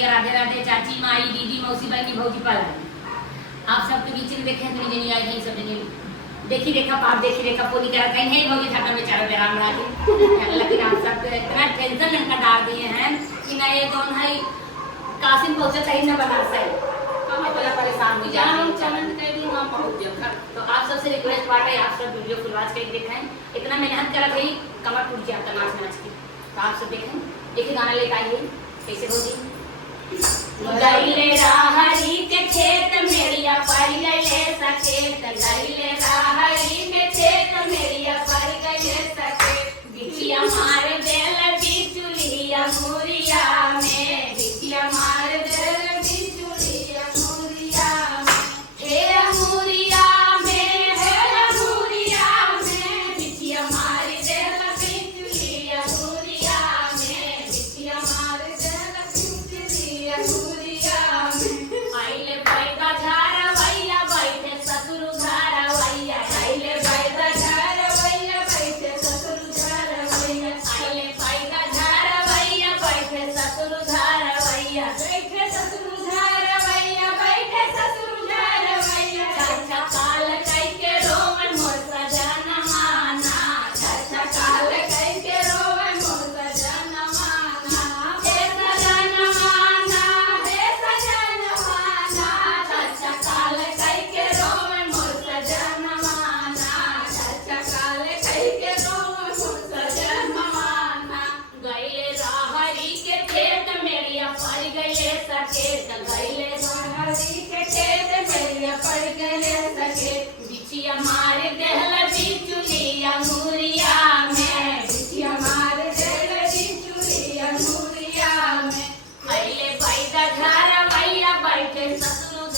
भैया राधे राधे, चाची माई दीदी मौसी बहनी भौजी पाला। आप सबके बीच में देखे तो जनी आई है सब जनी देखी देखा पाप देखी देखा पोली करा कहीं है भौजी थाटा में चारों बेराम रहा। लेकिन आप सब इतना टेंशन इनका डाल दिए हैं कि ना ये कौन है कासिम पहुंचा कहीं ना बना सही अपना परेशान हो जाए चलन के भी वहां पहुंच जाओ। तो आप सबसे रिक्वेस्ट बात है आप सब वीडियो फुल वॉच करके देखें। इतना मेहनत करा थी कमर टूट जाता नाच नाच के। तो आप सब देखें एक गाना लेकर आइए कैसे होगी। गईले राहरी के खेत मेरिया पड़ गईले सकेत, गईले राहरी के खेत मेरिया पड़ गईले सकेत। बिटिया मार देल बिचुलिया मुरिया में, बिटिया मार देल बिचुलिया मुरिया में। हे मुरिया में, हे मुरिया में, बिटिया मार देल बिचुलिया मुरिया में, बिटिया मार देल बिचुलिया मुरिया में। आइले बैदा झार वैया बैठे ससुर झार वैया, आइले बैदा झार वैया बैठे ससुर झार वैया, आइले बैदा झार वैया बैठे ससुर झार वैया, बैठे ससुर झार वैया बैठे ससुर झार वैया। चाचा काल कई के रोवन मोर सजना माना, चाचा काल कई के रोवन मोर सजना माना। हे सजना माना, हे सजना माना, चाचा काल कई के रोवन मोर सजना माना, चाचा काल कई के रोवन मोर सजना माना। गईले राहरी के खेत मेरिया पड़ गईले सकेत, गईले राहरी के खेत मेरिया पड़ गईले सकेत। बिटिया मार देहल बिचुलिया मुरिया में, बिटिया मार देहल बिचुलिया मुरिया में। आइले बैदा झार वैया बैठे ससुर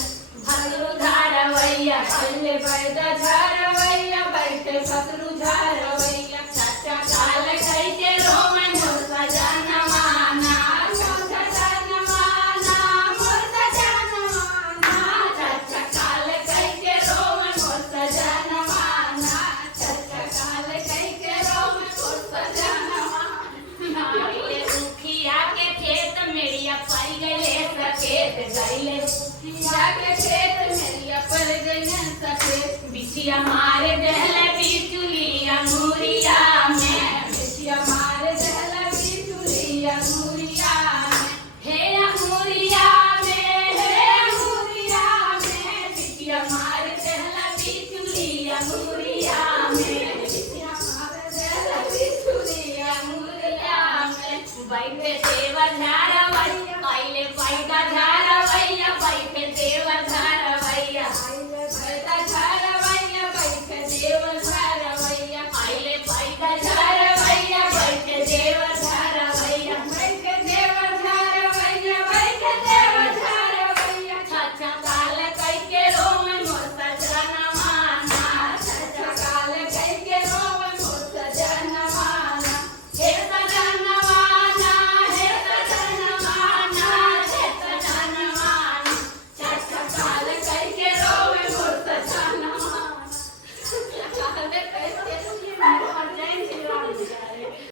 भसुर झार वैया, आइले बैदा झार वैया बैठे ससुर झार वैया। चाचा काल कई के रोवन मोर सजना माना, चाचा सजना माना मोर सजना माना, चाचा काल कई के रोवन मोर सजना माना, चाचा काल कई के रोवन मोर सजना माना। आइले मुखिया के खेत मेरिया पड़ गईले सकेत, गईले मुखिया के खेत मेरिया पड़ गईले सकेत। बिटिया मार देहल बिचुलिया मुरिया में, बिटिया मार देहल बिचुलिया मुरिया में। हे मुरिया में, हे मुरिया में, बिटिया मार देहल बिचुलिया मुरिया में, बिटिया मार देहल बिचुलिया मुरिया में। बैठे देवर झार वैया, आइले बैदा झार वैया बैठे देवर झार वैया, आइले बैदा झार वैया बैठे देवर झार वैया, आइले बैदा